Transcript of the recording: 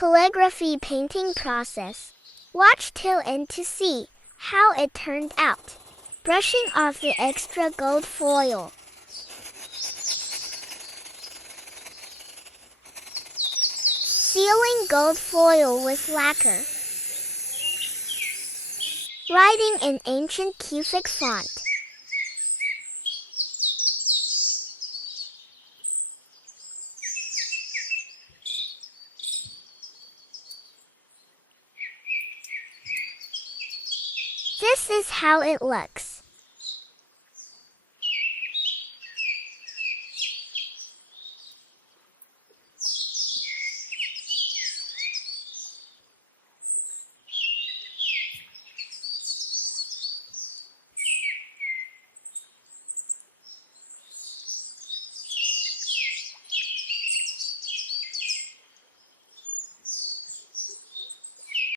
calligraphy painting process. Watch till end to see how it turned out. Brushing off the extra gold foil. Sealing gold foil with lacquer. Writing in ancient Kufic font. This is how it looks.